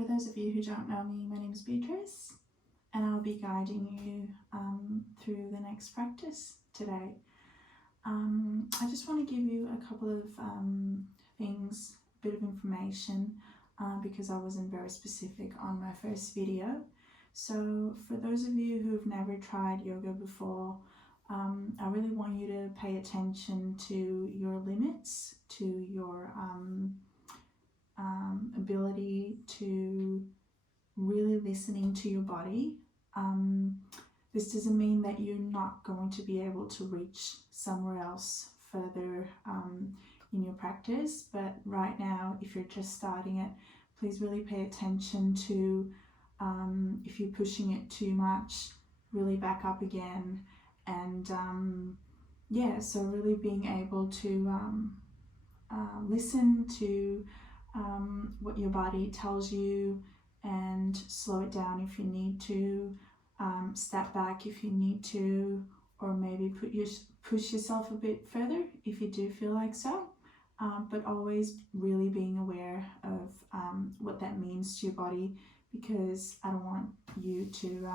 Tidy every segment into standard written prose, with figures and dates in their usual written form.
For those of you who don't know me, my name is Beatrice, and I'll be guiding you through the next practice today. I just want to give you a couple of things, a bit of information, because I wasn't very specific on my first video. So for those of you who've never tried yoga before, I really want you to pay attention to your limits, to your ability to really listening to your body. This doesn't mean that you're not going to be able to reach somewhere else further in your practice, but right now, if you're just starting it, please really pay attention to if you're pushing it too much, really back up again. And so really being able to listen to what your body tells you and slow it down if you need to, step back if you need to, or maybe push yourself a bit further if you do feel like so, but always really being aware of what that means to your body, because I don't want you to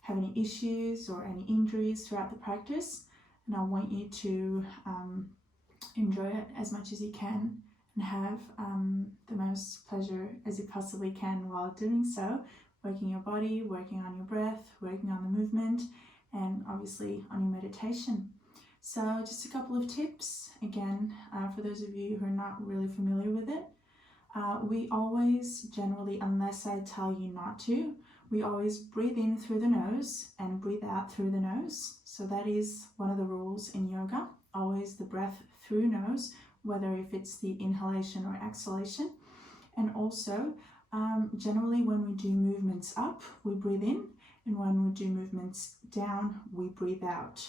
have any issues or any injuries throughout the practice, and I want you to enjoy it as much as you can and have the most pleasure as you possibly can while doing so, working your body, working on your breath, working on the movement, and obviously on your meditation. So just a couple of tips, again, for those of you who are not really familiar with it. We always generally, unless I tell you not to, we always breathe in through the nose and breathe out through the nose. So that is one of the rules in yoga, always the breath through nose, whether if it's the inhalation or exhalation. And also, generally when we do movements up, we breathe in, and when we do movements down, we breathe out.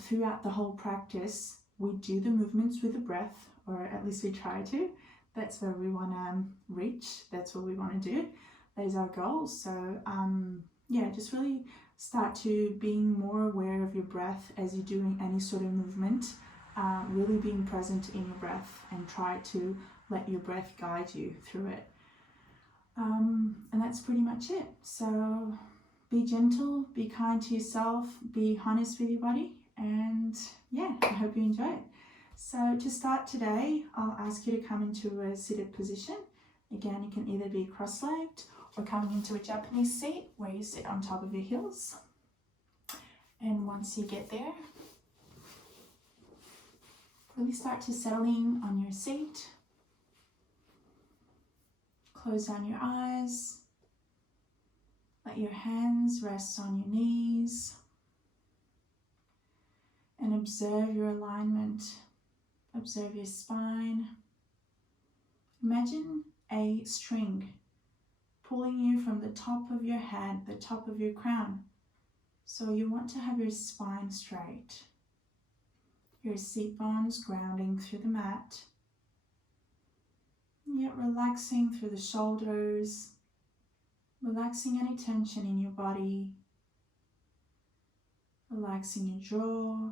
Throughout the whole practice, we do the movements with the breath, or at least we try to. That's where we want to reach. That's what we want to do. That is our goal. So just really start to being more aware of your breath as you're doing any sort of movement, really being present in your breath, and try to let your breath guide you through it. And that's pretty much it. So be gentle, be kind to yourself, be honest with your body, and I hope you enjoy it. So to start today, I'll ask you to come into a seated position. Again, you can either be cross-legged or coming into a Japanese seat where you sit on top of your heels. And once you get there, really start to settling on your seat. Close down your eyes. Let your hands rest on your knees. And observe your alignment. Observe your spine. Imagine a string pulling you from the top of your head, the top of your crown. So you want to have your spine straight. Your seat bones grounding through the mat. Yet relaxing through the shoulders. Relaxing any tension in your body. Relaxing your jaw,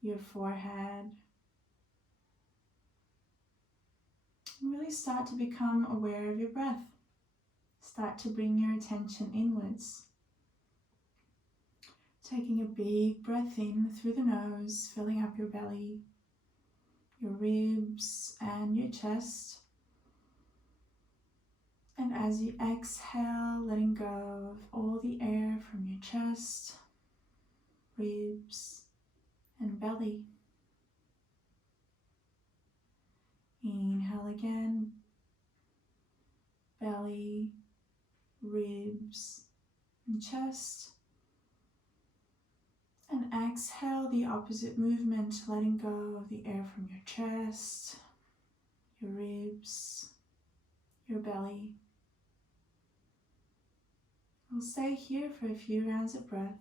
your forehead. Really start to become aware of your breath. Start to bring your attention inwards. Taking a big breath in through the nose, filling up your belly, your ribs and your chest. And as you exhale, letting go of all the air from your chest, ribs and belly. Inhale again, belly, ribs and chest. And exhale the opposite movement, letting go of the air from your chest, your ribs, your belly. We'll stay here for a few rounds of breath,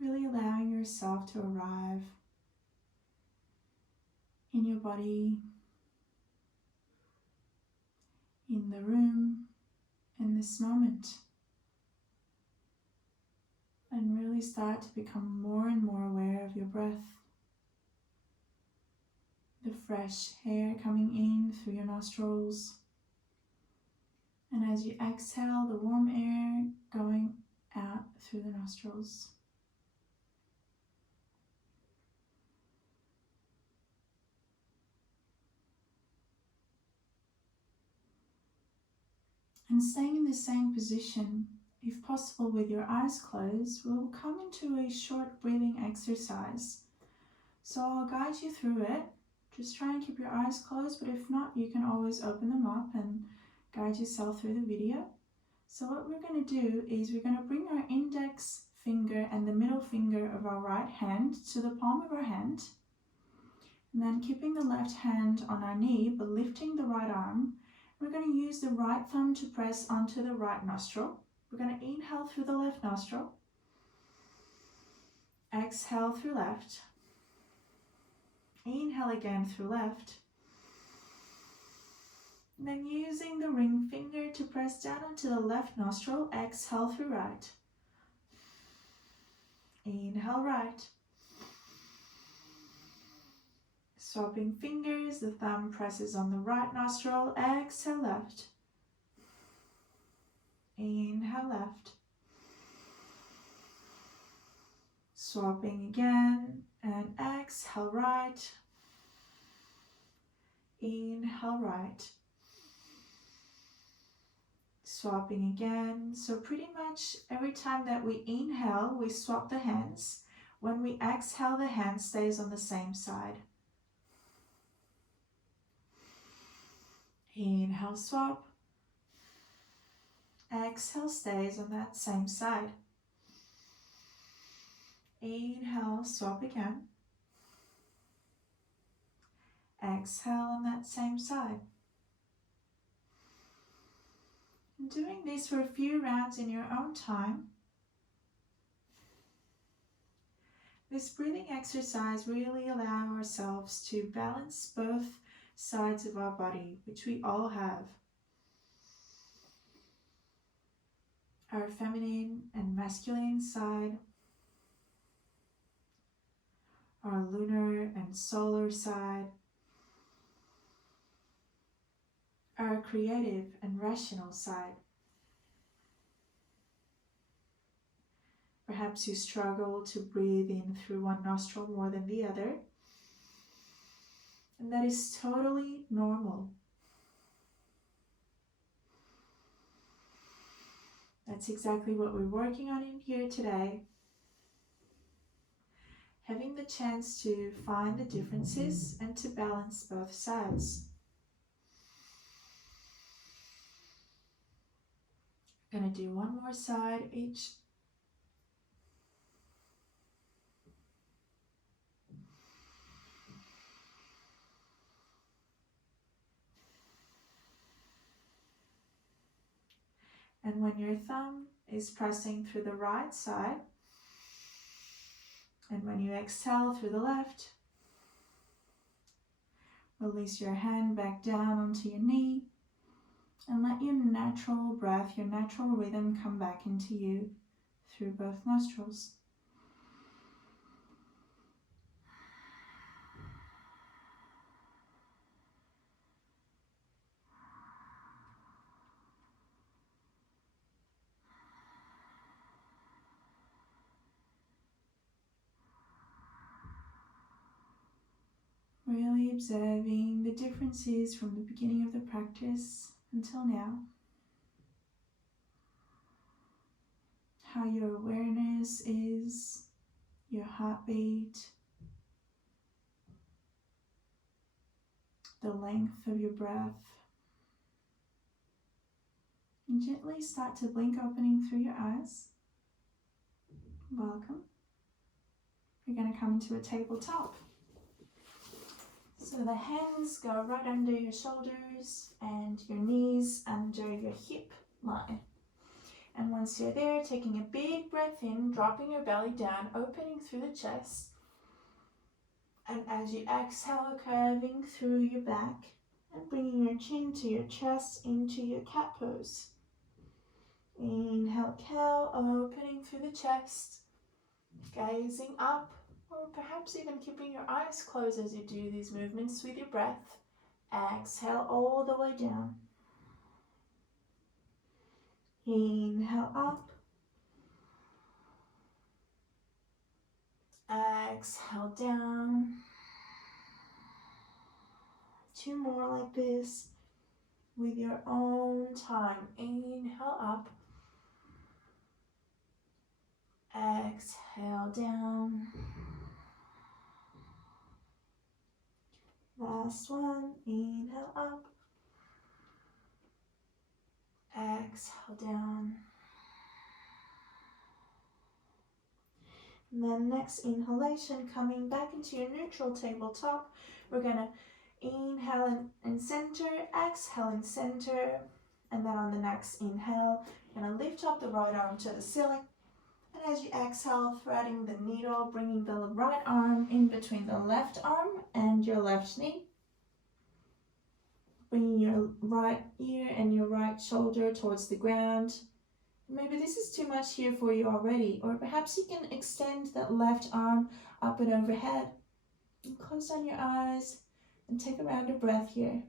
really allowing yourself to arrive in your body, in the room, in this moment, and really start to become more and more aware of your breath, the the fresh air coming in through your nostrils. And as you exhale, the warm air going out through the nostrils. And staying in the same position, if possible with your eyes closed, we'll come into a short breathing exercise. So I'll guide you through it. Just try and keep your eyes closed, but if not, you can always open them up and guide yourself through the video. So what we're going to do is we're going to bring our index finger and the middle finger of our right hand to the palm of our hand. And then keeping the left hand on our knee, but lifting the right arm, we're going to use the right thumb to press onto the right nostril. We're going to inhale through the left nostril. Exhale through left. Inhale again through left. And then using the ring finger to press down onto the left nostril, exhale through right. Inhale right. Swapping fingers, the thumb presses on the right nostril, exhale left. Inhale left. Swapping again and exhale right. Inhale right. Swapping again. So pretty much every time that we inhale, we swap the hands. When we exhale, the hand stays on the same side. Inhale, swap. Exhale, stays on that same side. Inhale, swap again. Exhale on that same side. And doing this for a few rounds in your own time. This breathing exercise really allows ourselves to balance both sides of our body, which we all have. Our feminine and masculine side, our lunar and solar side, our creative and rational side. Perhaps you struggle to breathe in through one nostril more than the other, and that is totally normal. That's exactly what we're working on in here today. Having the chance to find the differences and to balance both sides. I'm going to do one more side each. And when your thumb is pressing through the right side, and when you exhale through the left, release your hand back down onto your knee and let your natural breath, your natural rhythm come back into you through both nostrils. Really observing the differences from the beginning of the practice until now. How your awareness is, your heartbeat, the length of your breath. And gently start to blink opening through your eyes. Welcome. We're going to come into a tabletop. So the hands go right under your shoulders and your knees under your hip line. And once you're there, taking a big breath in, dropping your belly down, opening through the chest. And as you exhale, curving through your back and bringing your chin to your chest into your cat pose. Inhale, cow, opening through the chest, gazing up or perhaps even keeping your eyes closed as you do these movements with your breath. Exhale all the way down. Inhale up. Exhale down. 2 more like this with your own time. Inhale up. Exhale down. Last one. Inhale up. Exhale down. And then next inhalation, coming back into your neutral tabletop, we're going to inhale and center, exhale and center, and then on the next inhale, you're going to lift up the right arm to the ceiling. And as you exhale, threading the needle, bringing the right arm in between the left arm and your left knee. Bringing your right ear and your right shoulder towards the ground. Maybe this is too much here for you already, or perhaps you can extend that left arm up and overhead. And close down your eyes and take a round of breath here.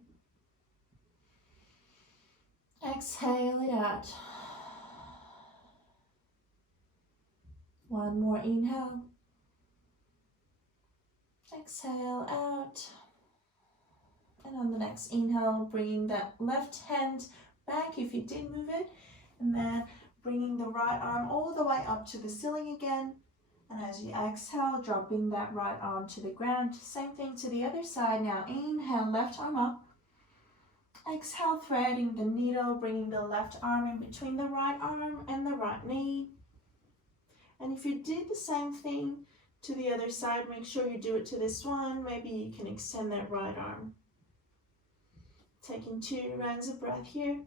Exhale it out. One more inhale. Exhale out. And on the next inhale, bringing that left hand back if you did move it, and then bringing the right arm all the way up to the ceiling again. And as you exhale, dropping that right arm to the ground. Same thing to the other side now. Inhale, left arm up. Exhale, threading the needle, bringing the left arm in between the right arm and the right knee. And if you did the same thing to the other side, make sure you do it to this one. Maybe you can extend that right arm. Taking 2 rounds of breath here.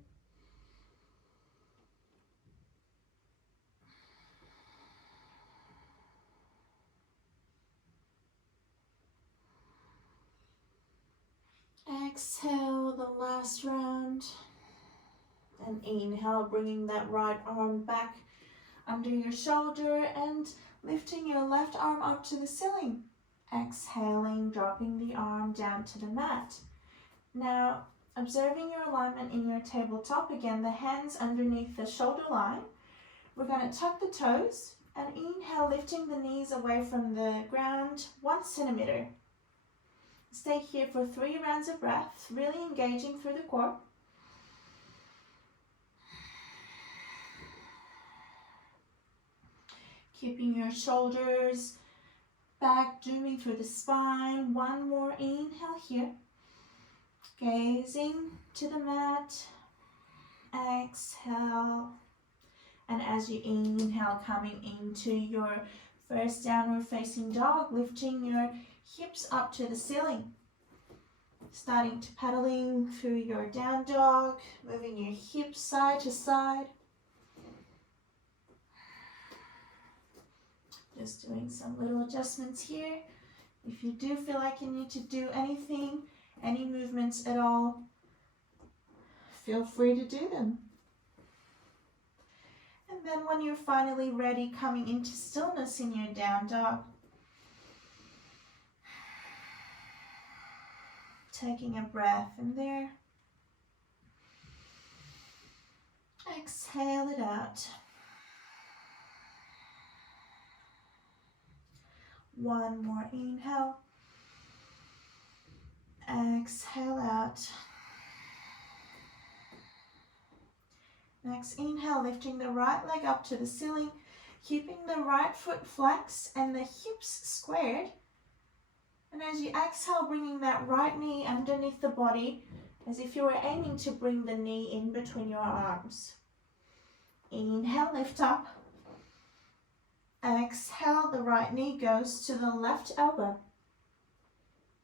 Exhale the last round. And inhale, bringing that right arm back under your shoulder and lifting your left arm up to the ceiling. Exhaling, dropping the arm down to the mat. Now, observing your alignment in your tabletop, again, the hands underneath the shoulder line. We're going to tuck the toes and inhale, lifting the knees away from the ground 1 centimeter. Stay here for 3 rounds of breath, really engaging through the core. Keeping your shoulders back, zooming through the spine. 1 more inhale here. Gazing to the mat. Exhale. And as you inhale, coming into your first downward facing dog, lifting your hips up to the ceiling. Starting to pedaling through your down dog, moving your hips side to side. Just doing some little adjustments here. If you do feel like you need to do anything, any movements at all, feel free to do them. And then when you're finally ready, coming into stillness in your down dog. Taking a breath in there. Exhale it out. 1 more inhale. Exhale out. Next inhale, lifting the right leg up to the ceiling, keeping the right foot flexed and the hips squared. And as you exhale, bringing that right knee underneath the body, as if you were aiming to bring the knee in between your arms. Inhale, lift up. Exhale, the right knee goes to the left elbow.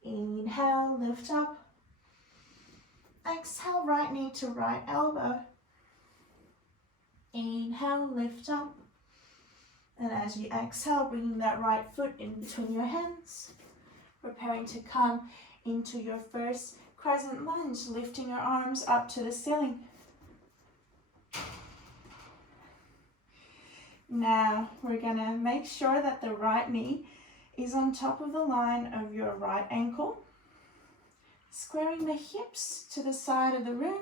Inhale, lift up. Exhale, right knee to right elbow. Inhale, lift up. And as you exhale, bringing that right foot in between your hands. Preparing to come into your first crescent lunge, lifting your arms up to the ceiling. Now, we're going to make sure that the right knee is on top of the line of your right ankle, squaring the hips to the side of the room,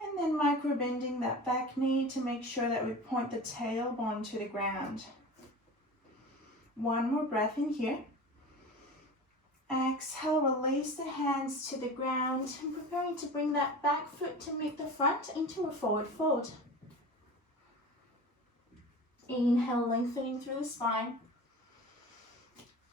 and then micro bending that back knee to make sure that we point the tailbone to the ground. One more breath in here. Exhale, release the hands to the ground and preparing to bring that back foot to meet the front into a forward fold. Inhale, lengthening through the spine.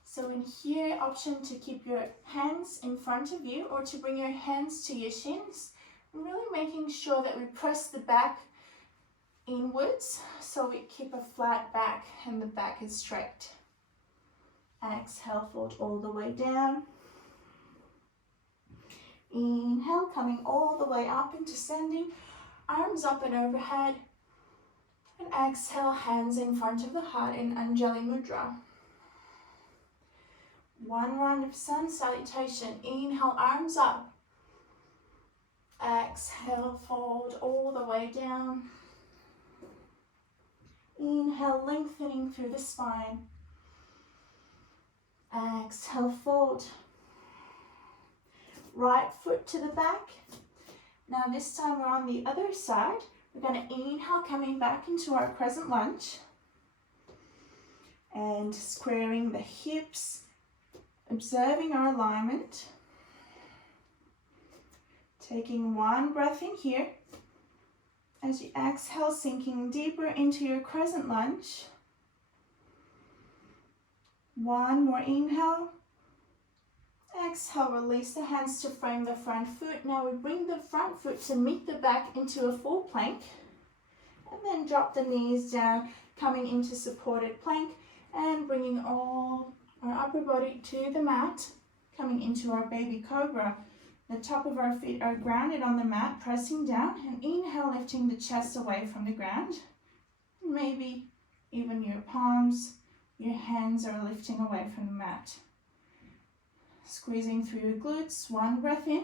So in here, option to keep your hands in front of you or to bring your hands to your shins. Really making sure that we press the back inwards so we keep a flat back and the back is straight. Exhale, fold all the way down. Inhale, coming all the way up into standing, arms up and overhead. And exhale, hands in front of the heart in Anjali Mudra. One round of sun salutation. Inhale, arms up. Exhale, fold all the way down. Inhale, lengthening through the spine. Exhale, fold. Right foot to the back. Now this time we're on the other side. We're going to inhale, coming back into our crescent lunge. And squaring the hips, observing our alignment. Taking one breath in here. As you exhale, sinking deeper into your crescent lunge. One more inhale. Exhale, release the hands to frame the front foot. Now we bring the front foot to meet the back into a full plank. And then drop the knees down, coming into supported plank and bringing all our upper body to the mat, coming into our baby cobra. The top of our feet are grounded on the mat, pressing down, and inhale, lifting the chest away from the ground. Maybe even your palms, your hands are lifting away from the mat. Squeezing through your glutes, one breath in.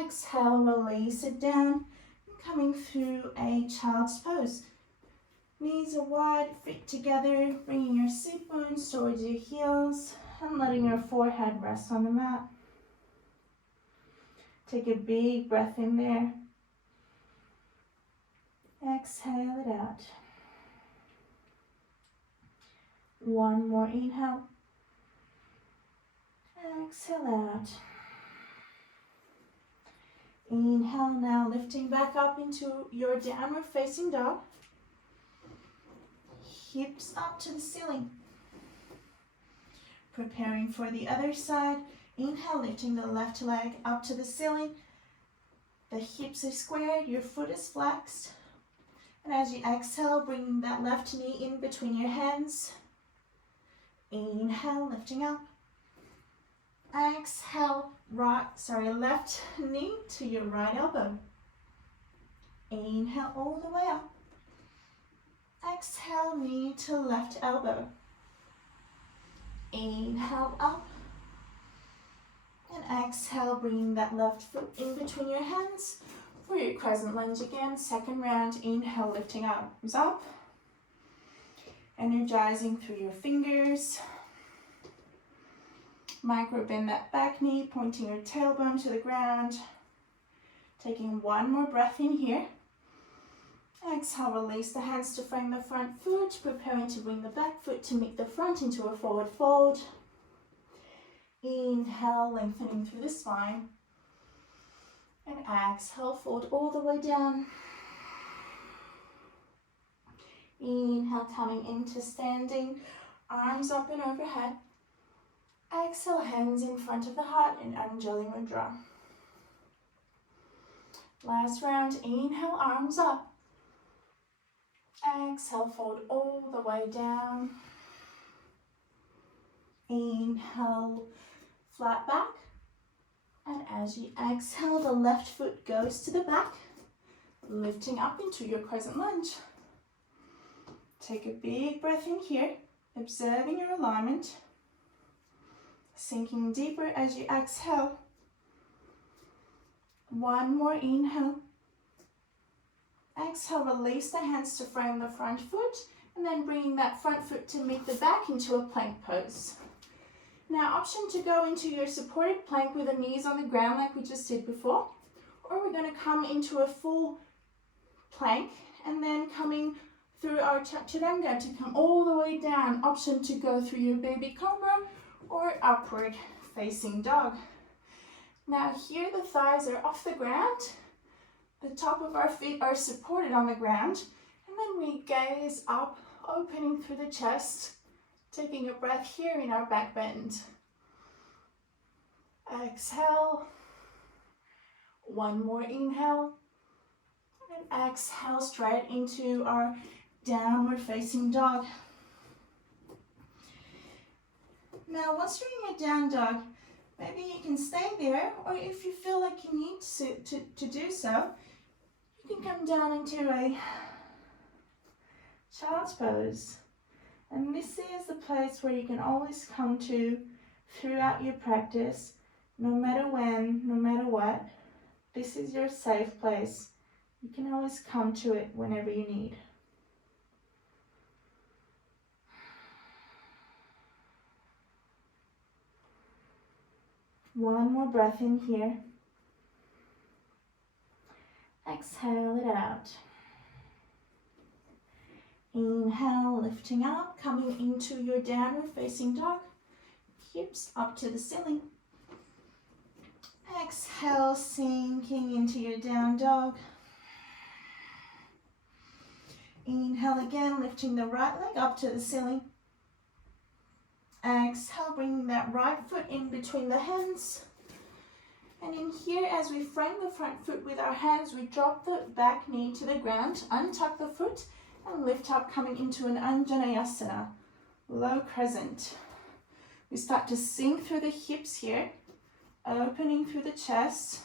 Exhale, release it down, coming through a child's pose. Knees are wide, feet together, bringing your sit bones towards your heels and letting your forehead rest on the mat. Take a big breath in there. Exhale it out. One more inhale. Exhale out. Inhale, now lifting back up into your downward facing dog. Hips up to the ceiling. Preparing for the other side. Inhale, lifting the left leg up to the ceiling. The hips are squared, your foot is flexed. And as you exhale, bringing that left knee in between your hands. Inhale, lifting up. Exhale, left knee to your right elbow. Inhale all the way up. Exhale, knee to left elbow. Inhale up. And exhale, bringing that left foot in between your hands for your crescent lunge again. Second round, inhale, lifting arms up. Energizing through your fingers. Micro bend that back knee, pointing your tailbone to the ground. Taking one more breath in here. Exhale, release the hands to frame the front foot, preparing to bring the back foot to meet the front into a forward fold. Inhale, lengthening through the spine. And exhale, fold all the way down. Inhale, coming into standing, arms up and overhead. Exhale, hands in front of the heart in Anjali Mudra. Last round, inhale, arms up. Exhale, fold all the way down. Inhale, flat back. And as you exhale, the left foot goes to the back, lifting up into your crescent lunge. Take a big breath in here, observing your alignment. Sinking deeper as you exhale. One more inhale. Exhale, release the hands to frame the front foot And then bringing that front foot to meet the back into a plank pose. Now, option to go into your supported plank with the knees on the ground like we just did before, or we're going to come into a full plank and then coming through our chaturanga to come all the way down. Option to go through your baby cobra or upward facing dog. Now here the thighs are off the ground, the top of our feet are supported on the ground, and then we gaze up, opening through the chest, taking a breath here in our back bend. Exhale. One more inhale. And exhale straight into our downward facing dog. Now once you're in your down dog, maybe you can stay there, or if you feel like you need to do so, you can come down into a child's pose. And this is the place where you can always come to throughout your practice, no matter when, no matter what. This is your safe place. You can always come to it whenever you need. One more breath in here. Exhale it out. Inhale, lifting up, coming into your downward facing dog. Hips up to the ceiling. Exhale, sinking into your down dog. Inhale again, lifting the right leg up to the ceiling. Exhale, bringing that right foot in between the hands. And in here, as we frame the front foot with our hands, we drop the back knee to the ground, untuck the foot, and lift up, coming into an Anjaneyasana, low crescent. We start to sink through the hips here, opening through the chest.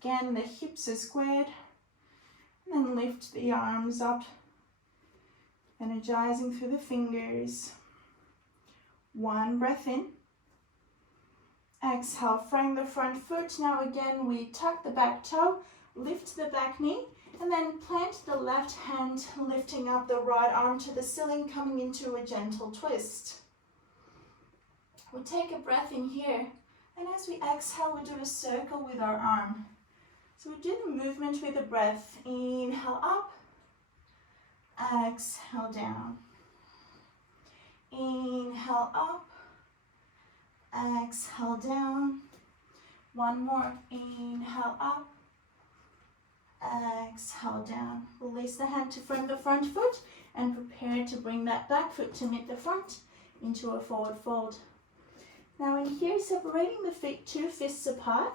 Again, the hips are squared. And then lift the arms up, energizing through the fingers. One breath in. Exhale, frame the front foot. Now again, we tuck the back toe, lift the back knee, and then plant the left hand, lifting up the right arm to the ceiling, coming into a gentle twist. We take a breath in here, and as we exhale, we do a circle with our arm. So we do the movement with the breath. Inhale up, exhale down. Inhale up, exhale down. One more. Inhale up, exhale down. Release the hand to frame the front foot and prepare to bring that back foot to meet the front into a forward fold. Now in here, separating the feet 2 fists apart,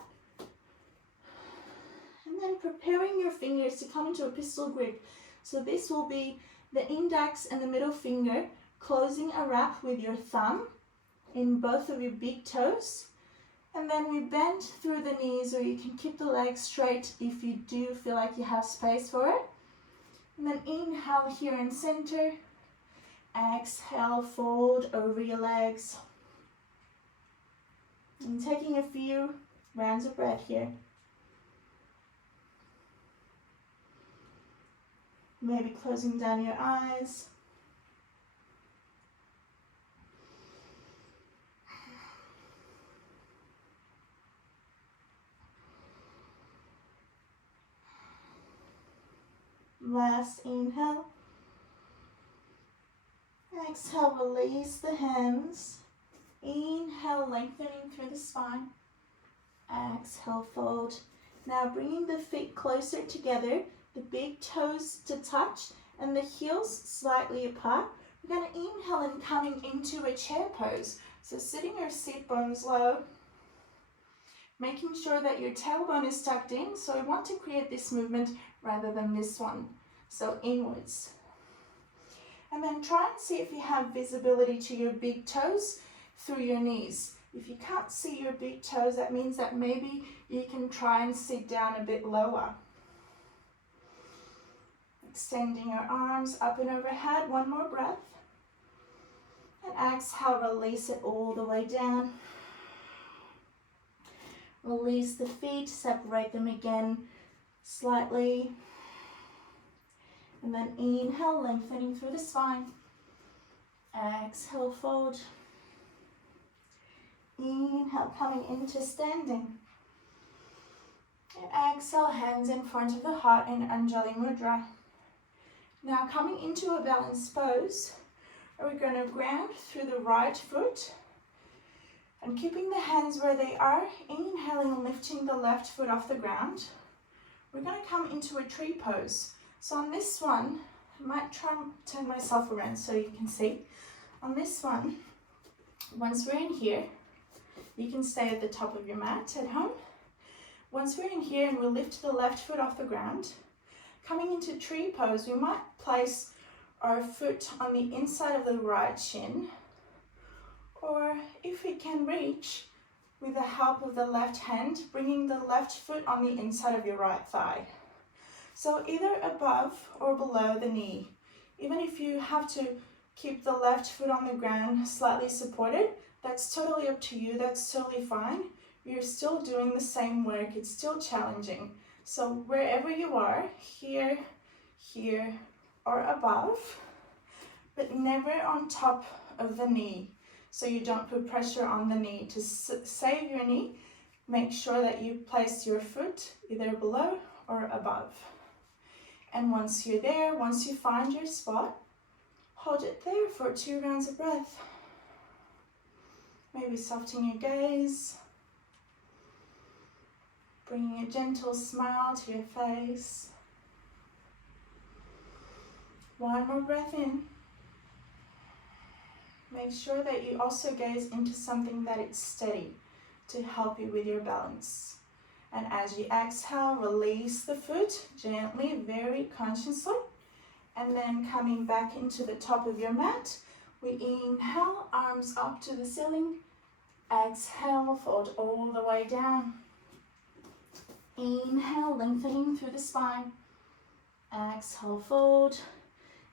and then preparing your fingers to come into a pistol grip. So this will be the index and the middle finger closing a wrap with your thumb in both of your big toes. And then we bend through the knees, or you can keep the legs straight if you do feel like you have space for it. And then inhale here in center. Exhale, fold over your legs. And taking a few rounds of breath here. Maybe closing down your eyes. Last inhale. Exhale, release the hands. Inhale, lengthening through the spine. Exhale, fold. Now bringing the feet closer together, the big toes to touch and the heels slightly apart. We're going to inhale and coming into a chair pose. So sitting your sit bones low, making sure that your tailbone is tucked in. So we want to create this movement rather than this one. So inwards. And then try and see if you have visibility to your big toes through your knees. If you can't see your big toes, that means that maybe you can try and sit down a bit lower. Extending your arms up and overhead. One more breath. And exhale, release it all the way down. Release the feet, separate them again slightly. And then inhale, lengthening through the spine. Exhale, fold. Inhale, coming into standing. And exhale, hands in front of the heart in Anjali Mudra. Now coming into a balanced pose, we're going to ground through the right foot and keeping the hands where they are, inhaling and lifting the left foot off the ground. We're going to come into a tree pose. So on this one, I might try and turn myself around so you can see. On this one, once we're in here, you can stay at the top of your mat at home. Once we're in here and we'll lift the left foot off the ground, coming into tree pose, we might place our foot on the inside of the right shin, or if we can reach, with the help of the left hand, bringing the left foot on the inside of your right thigh. So either above or below the knee. Even if you have to keep the left foot on the ground slightly supported, that's totally up to you, that's totally fine. You're still doing the same work, it's still challenging. So wherever you are, here, here, or above, but never on top of the knee. So you don't put pressure on the knee. To save your knee, make sure that you place your foot either below or above. And once you're there, once you find your spot, hold it there for 2 rounds of breath. Maybe soften your gaze, bringing a gentle smile to your face. 1 more breath in. Make sure that you also gaze into something that is steady to help you with your balance. And as you exhale, release the foot gently, very consciously. And then coming back into the top of your mat, we inhale, arms up to the ceiling. Exhale, fold all the way down. Inhale, lengthening through the spine. Exhale, fold.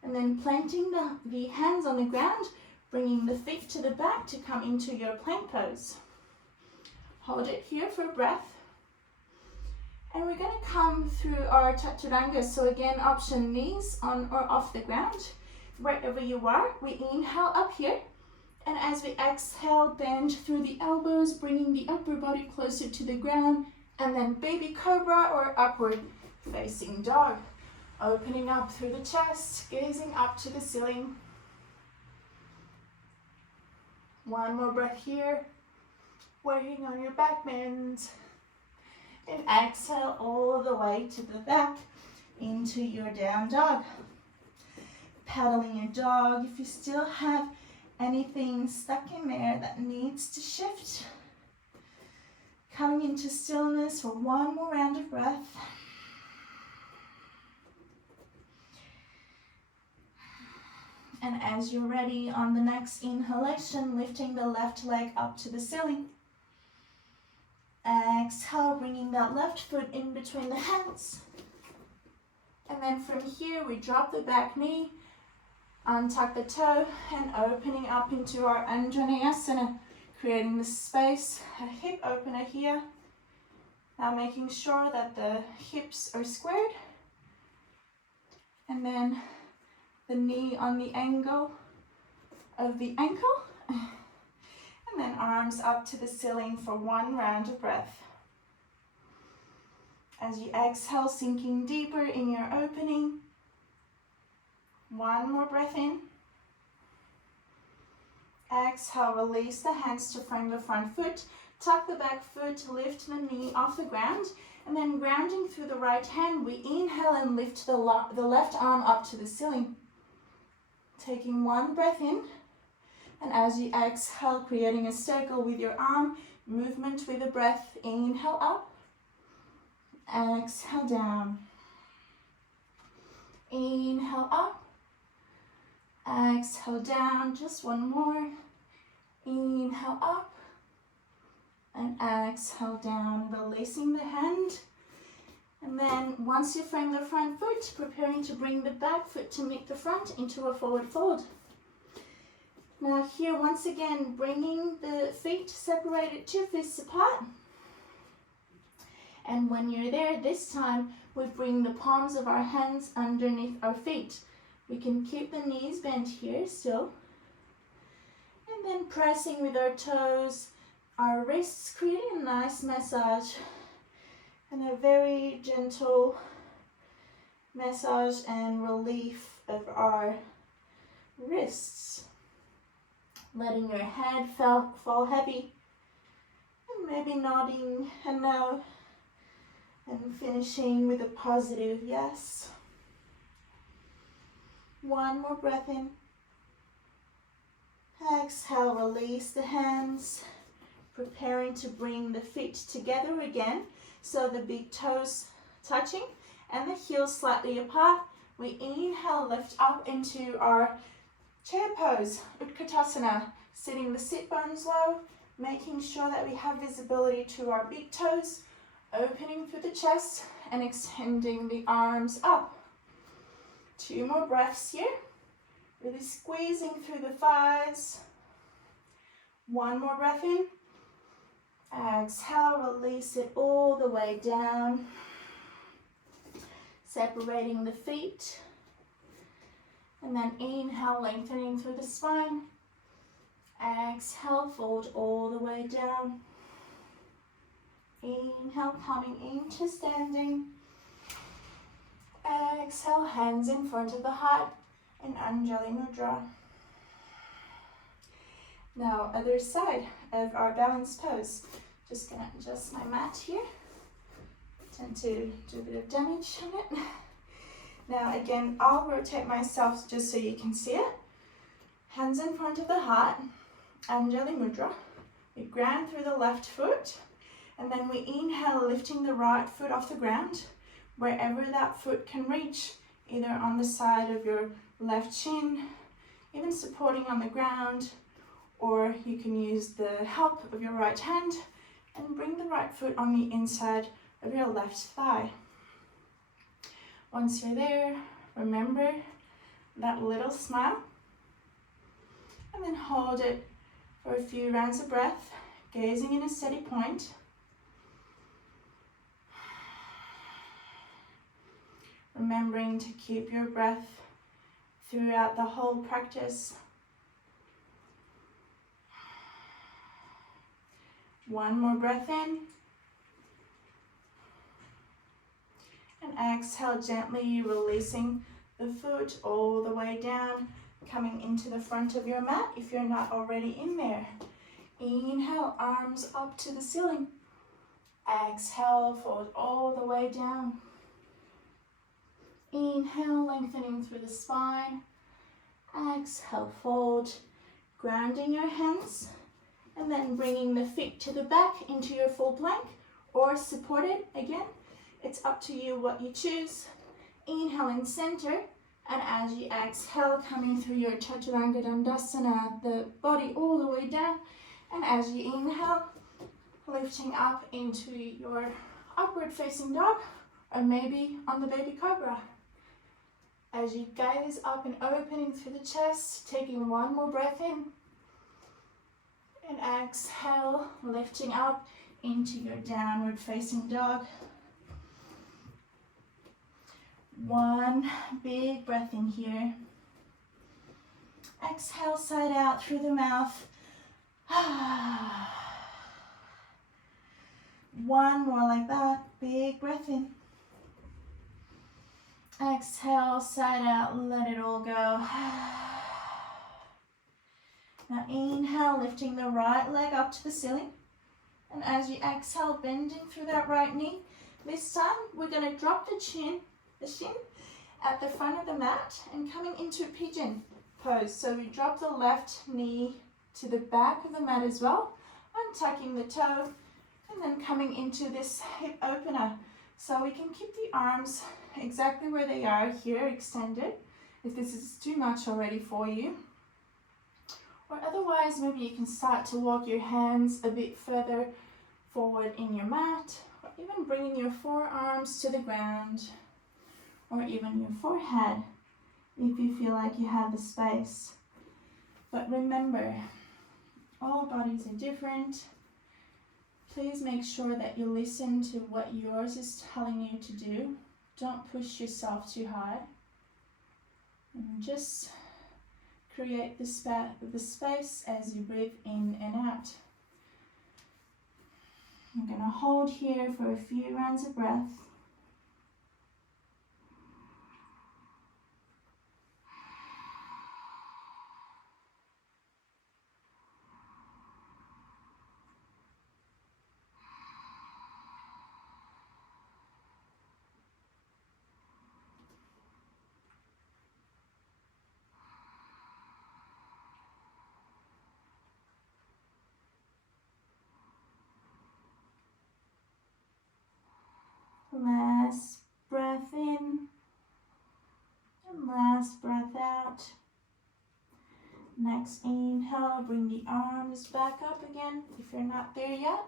And then planting the hands on the ground, bringing the feet to the back to come into your plank pose. Hold it here for a breath. And we're going to come through our chaturanga. So again, option knees on or off the ground. Wherever you are, we inhale up here. And as we exhale, bend through the elbows, bringing the upper body closer to the ground. And then baby cobra or upward facing dog. Opening up through the chest, gazing up to the ceiling. 1 more breath here. Working on your back bend. And exhale all the way to the back into your down dog. Paddling your dog. If you still have anything stuck in there that needs to shift. Coming into stillness for 1 more round of breath. And as you're ready, on the next inhalation, lifting the left leg up to the ceiling. Exhale, bringing that left foot in between the hands. And then from here, we drop the back knee, untuck the toe, and opening up into our Anjaneyasana, creating the space, a hip opener here. Now making sure that the hips are squared. And then the knee on the angle of the ankle. And then arms up to the ceiling for 1 round of breath. As you exhale, sinking deeper in your opening. 1 more breath in. Exhale, release the hands to frame the front foot. Tuck the back foot, lift the knee off the ground. And then grounding through the right hand, we inhale and lift the left arm up to the ceiling. Taking 1 breath in. And as you exhale, creating a circle with your arm, movement with the breath. Inhale up. Exhale down. Inhale up. Exhale down. Just 1 more. Inhale up. And exhale down, releasing the hand. And then once you frame the front foot, preparing to bring the back foot to meet the front into a forward fold. Now here, once again, bringing the feet separated 2 fists apart. And when you're there, this time, we bring the palms of our hands underneath our feet. We can keep the knees bent here still. And then pressing with our toes, our wrists, creating a nice massage and a very gentle massage and relief of our wrists. Letting your head fall heavy, and maybe nodding a no, and finishing with a positive yes. One more breath in. Exhale, release the hands, preparing to bring the feet together again. So the big toes touching and the heels slightly apart. We inhale, lift up into our chair pose, Utkatasana, sitting the sit bones low, making sure that we have visibility to our big toes, opening through the chest and extending the arms up. 2 more breaths here, really squeezing through the thighs. 1 more breath in. Exhale, release it all the way down. Separating the feet. And then inhale, lengthening through the spine. Exhale, fold all the way down. Inhale, coming into standing. Exhale, hands in front of the heart in Anjali Mudra. Now, other side of our balanced pose. Just gonna adjust my mat here. Tend to do a bit of damage on it. Now again, I'll rotate myself just so you can see it. Hands in front of the heart, Anjali Mudra. We ground through the left foot, and then we inhale, lifting the right foot off the ground, wherever that foot can reach, either on the side of your left shin, even supporting on the ground, or you can use the help of your right hand and bring the right foot on the inside of your left thigh. Once you're there, remember that little smile, and then hold it for a few rounds of breath, gazing in a steady point. Remembering to keep your breath throughout the whole practice. 1 more breath in. And exhale, gently releasing the foot all the way down, coming into the front of your mat if you're not already in there. Inhale, arms up to the ceiling. Exhale, fold all the way down. Inhale, lengthening through the spine. Exhale, fold, grounding your hands, and then bringing the feet to the back into your full plank or supported again. It's up to you what you choose. Inhale in center, and as you exhale, coming through your Chaturanga Dandasana, the body all the way down, and as you inhale, lifting up into your upward facing dog, or maybe on the baby cobra. As you gaze up and opening through the chest, taking 1 more breath in, and exhale, lifting up into your downward facing dog. 1 big breath in here. Exhale, side out through the mouth. 1 more like that. Big breath in. Exhale, side out, let it all go. Now inhale, lifting the right leg up to the ceiling. And as you exhale, bending through that right knee. This time, we're going to drop the shin at the front of the mat and coming into pigeon pose. So we drop the left knee to the back of the mat as well, untucking the toe, and then coming into this hip opener. So we can keep the arms exactly where they are here, extended, if this is too much already for you. Or otherwise, maybe you can start to walk your hands a bit further forward in your mat, or even bringing your forearms to the ground, or even your forehead if you feel like you have the space. But remember, all bodies are different. Please make sure that you listen to what yours is telling you to do. Don't push yourself too hard. And just create the space as you breathe in and out. I'm going to hold here for a few rounds of breath. Last breath in and last breath out. Next inhale, bring the arms back up again if you're not there yet.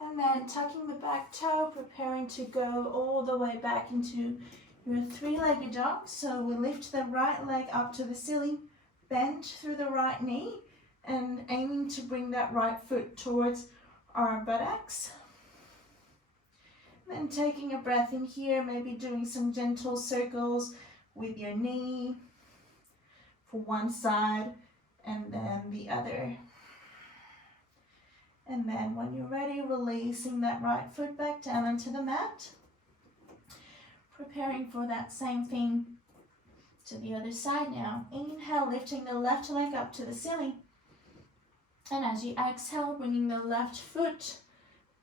And then tucking the back toe, preparing to go all the way back into your three-legged dog. So we lift the right leg up to the ceiling, bend through the right knee, and aiming to bring that right foot towards our buttocks. Then taking a breath in here, maybe doing some gentle circles with your knee for one side and then the other. And then when you're ready, releasing that right foot back down onto the mat. Preparing for that same thing to the other side now. Inhale, lifting the left leg up to the ceiling. And as you exhale, bringing the left foot,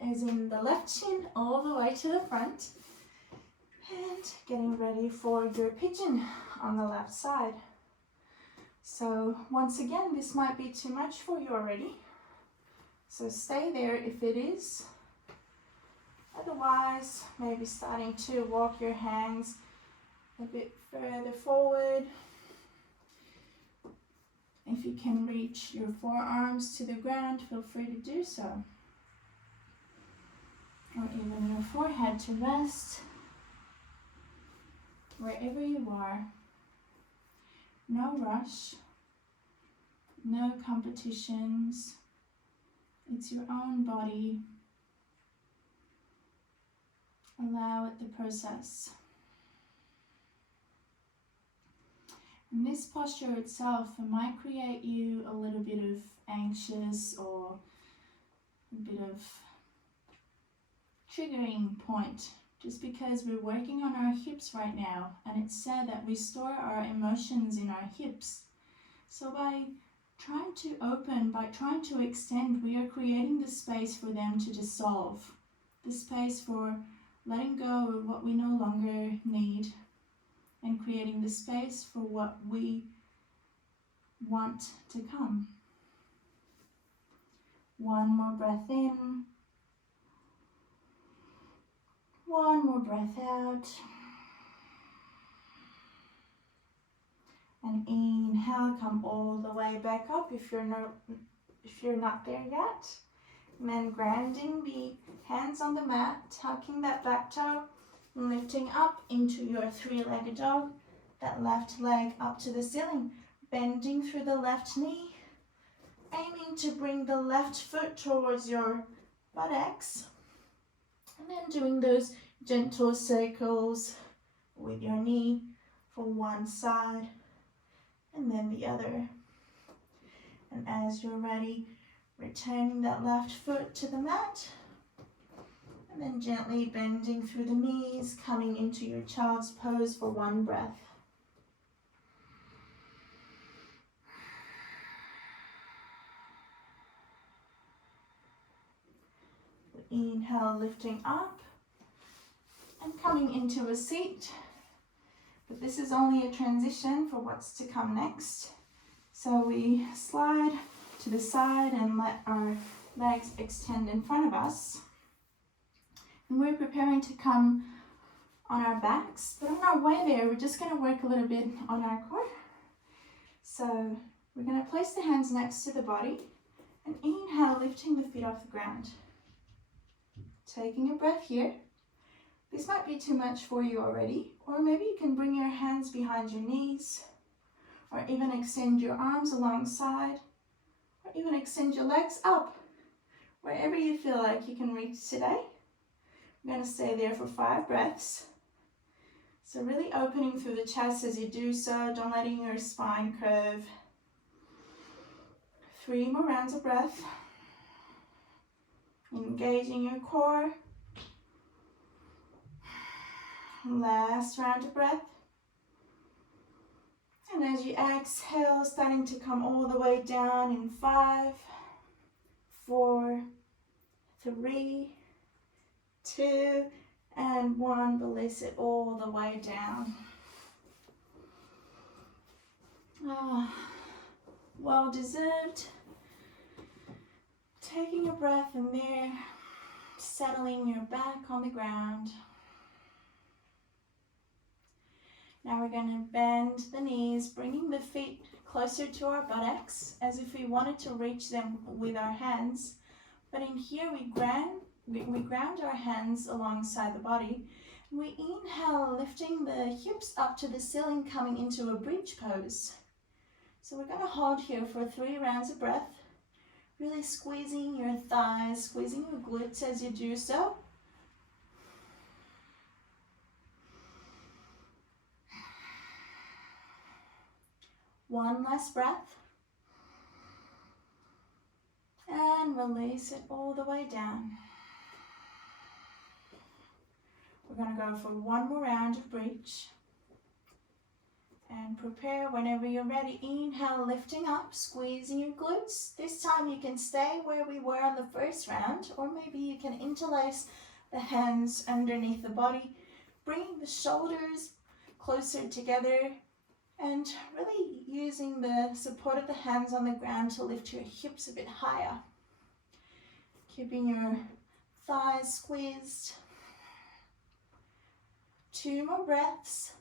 as in the left shin, all the way to the front. And getting ready for your pigeon on the left side. So once again, this might be too much for you already. So stay there if it is. Otherwise, maybe starting to walk your hands a bit further forward. If you can reach your forearms to the ground, feel free to do so. Or even your forehead to rest. Wherever you are. No rush. No competitions. It's your own body. Allow it the process. And this posture itself might create you a little bit of anxious or a bit of triggering point, just because we're working on our hips right now, and it's said that we store our emotions in our hips. So by trying to open, by trying to extend, we are creating the space for them to dissolve, the space for letting go of what we no longer need, and creating the space for what we want to come. One more breath in. One more breath out. And inhale, come all the way back up if you're not there yet. And then grounding the hands on the mat, tucking that back toe, and lifting up into your three-legged dog, that left leg up to the ceiling, bending through the left knee, aiming to bring the left foot towards your buttocks, and then doing those gentle circles with your knee for one side and then the other. And as you're ready, returning that left foot to the mat, and then gently bending through the knees, coming into your child's pose for one breath. Inhale, lifting up and coming into a seat. But this is only a transition for what's to come next. So we slide to the side and let our legs extend in front of us. And we're preparing to come on our backs, but on our way there, we're just going to work a little bit on our core. So we're going to place the hands next to the body and inhale, lifting the feet off the ground. Taking a breath here. This might be too much for you already, or maybe you can bring your hands behind your knees, or even extend your arms alongside, or even extend your legs up, wherever you feel like you can reach today. I'm going to stay there for 5 breaths. So really opening through the chest as you do so, don't letting your spine curve. 3 more rounds of breath. Engaging your core. Last round of breath. And as you exhale, starting to come all the way down in 5, 4, 3, 2, and 1. Release it all the way down. Well deserved. Taking a breath in there, settling your back on the ground. Now we're going to bend the knees, bringing the feet closer to our buttocks as if we wanted to reach them with our hands. But in here we ground our hands alongside the body. We inhale, lifting the hips up to the ceiling, coming into a bridge pose. So we're going to hold here for 3 rounds of breath, really squeezing your thighs, squeezing your glutes as you do so. One last breath. And release it all the way down. We're going to go for 1 more round of bridge. And prepare whenever you're ready. Inhale, lifting up, squeezing your glutes. This time you can stay where we were on the first round, or maybe you can interlace the hands underneath the body, bringing the shoulders closer together and really using the support of the hands on the ground to lift your hips a bit higher. Keeping your thighs squeezed. 2 more breaths.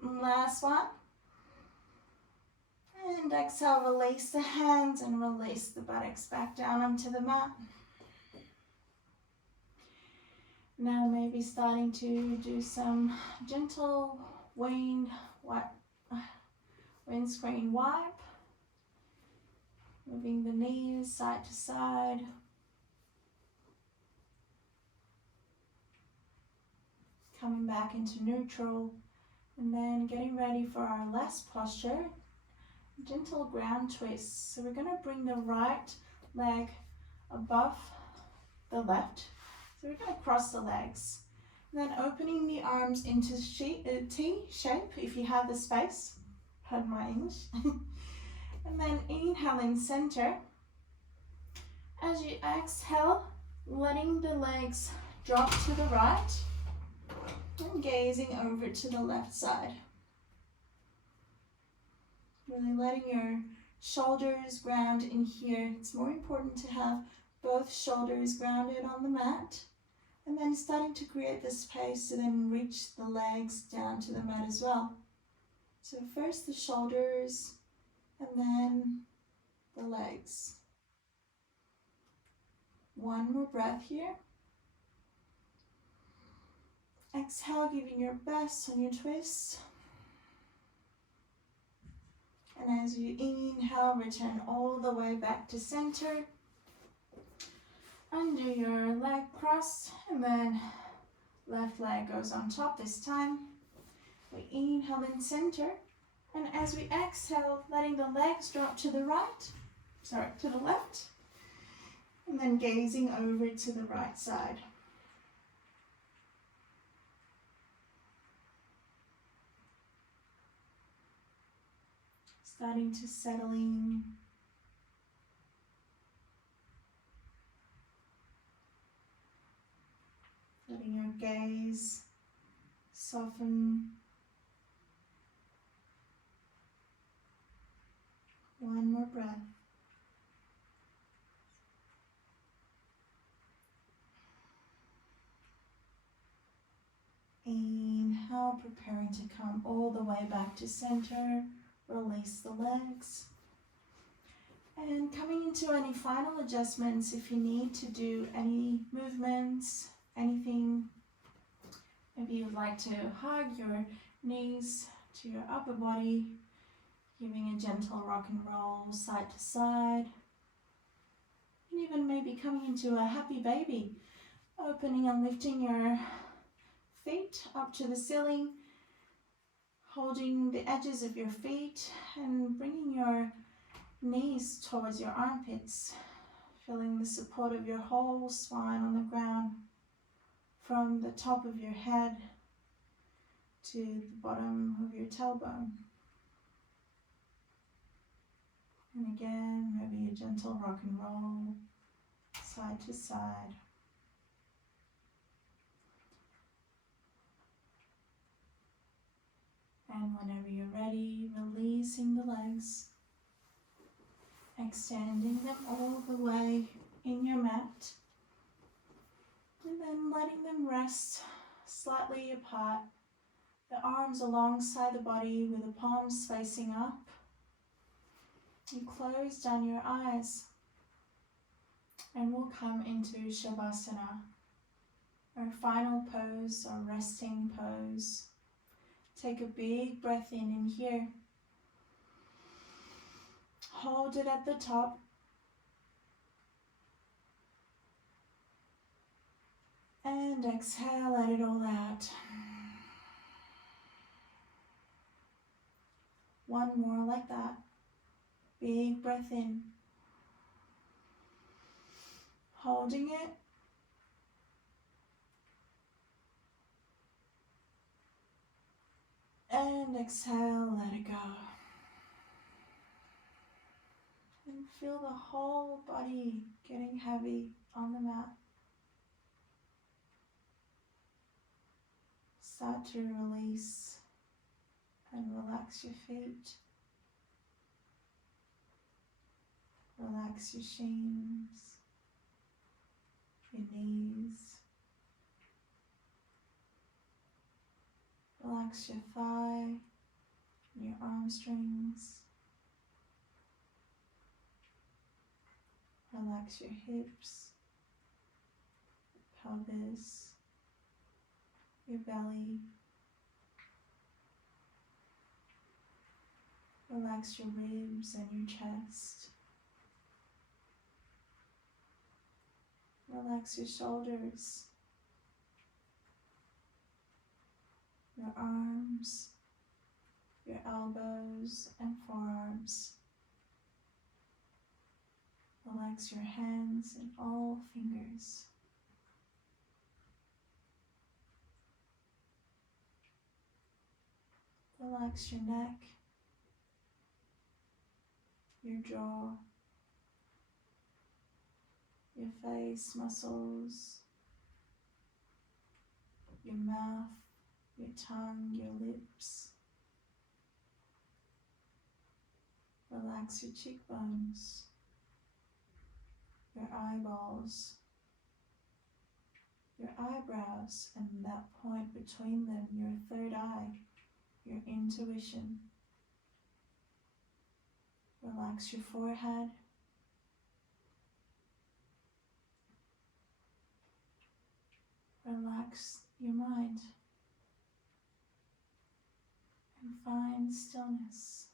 Last one. And exhale, release the hands and release the buttocks back down onto the mat. Now maybe starting to do some gentle windscreen wipe. Moving the knees side to side. Coming back into neutral. And then getting ready for our last posture, gentle ground twist. So we're going to bring the right leg above the left. So we're going to cross the legs. And then opening the arms into T shape if you have the space. Pardon my English. And then inhale in center. As you exhale, letting the legs drop to the right. And gazing over to the left side. Really letting your shoulders ground in here. It's more important to have both shoulders grounded on the mat. And then starting to create the space to then reach the legs down to the mat as well. So first the shoulders and then the legs. 1 more breath here. Exhale, giving your best on your twist. And as you inhale, return all the way back to center. Undo your leg cross, and then left leg goes on top this time. We inhale in center, and as we exhale, letting the legs drop to the left, and then gazing over to the right side. Starting to settle in. Letting your gaze soften. 1 more breath. Inhale, preparing to come all the way back to center. Release the legs. And coming into any final adjustments, if you need to do any movements, anything, maybe you'd like to hug your knees to your upper body, giving a gentle rock and roll side to side. And even maybe coming into a happy baby, opening and lifting your feet up to the ceiling, Holding the edges of your feet and bringing your knees towards your armpits, feeling the support of your whole spine on the ground from the top of your head to the bottom of your tailbone. And again, maybe a gentle rock and roll, side to side. And whenever you're ready, releasing the legs, extending them all the way in your mat, and then letting them rest slightly apart, the arms alongside the body with the palms facing up. You close down your eyes and we'll come into Shavasana, our final pose, our resting pose. Take a big breath in here. Hold it at the top. And exhale, let it all out. One more like that. Big breath in. Holding it. And exhale, let it go. And feel the whole body getting heavy on the mat. Start to release and relax your feet. Relax your shins, your knees. Relax your thigh, your arm strings. Relax your hips, pelvis, your belly. Relax your ribs and your chest. Relax your shoulders, your arms, your elbows and forearms. Relax your hands and all fingers. Relax your neck, your jaw, your face muscles, your mouth, your tongue, your lips. Relax your cheekbones, your eyeballs, your eyebrows, and that point between them, your third eye, your intuition. Relax your forehead. Relax your mind and find stillness.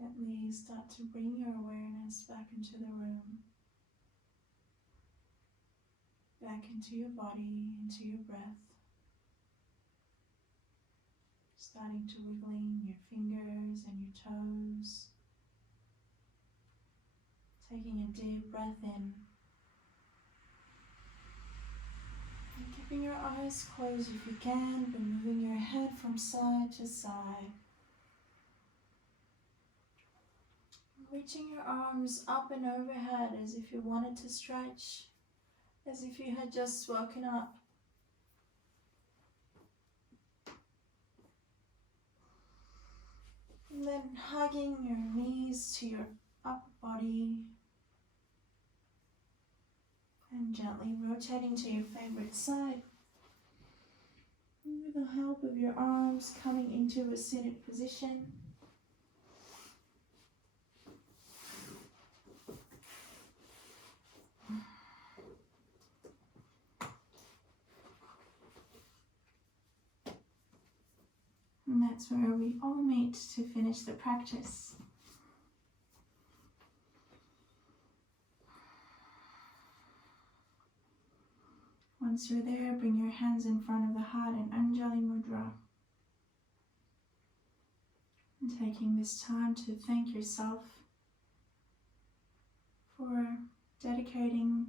Gently start to bring your awareness back into the room, back into your body, into your breath. starting to wiggling your fingers and your toes. Taking a deep breath in. And keeping your eyes closed if you can, but moving your head from side to side. Reaching your arms up and overhead as if you wanted to stretch, as if you had just woken up. And then hugging your knees to your upper body and gently rotating to your favorite side. And with the help of your arms coming into a seated position. And that's where we all meet to finish the practice. Once you're there, bring your hands in front of the heart in Anjali Mudra. And taking this time to thank yourself for dedicating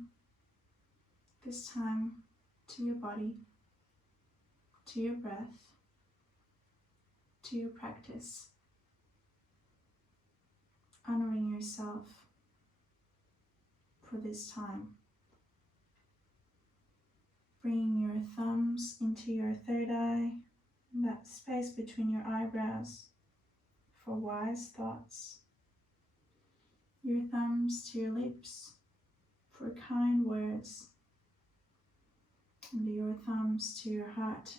this time to your body, to your breath, to your practice, honoring yourself for this time. Bringing your thumbs into your third eye, that space between your eyebrows for wise thoughts. Your thumbs to your lips for kind words. And your thumbs to your heart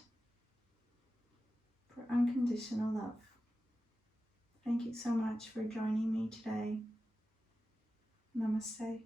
for unconditional love. Thank you so much for joining me today. Namaste.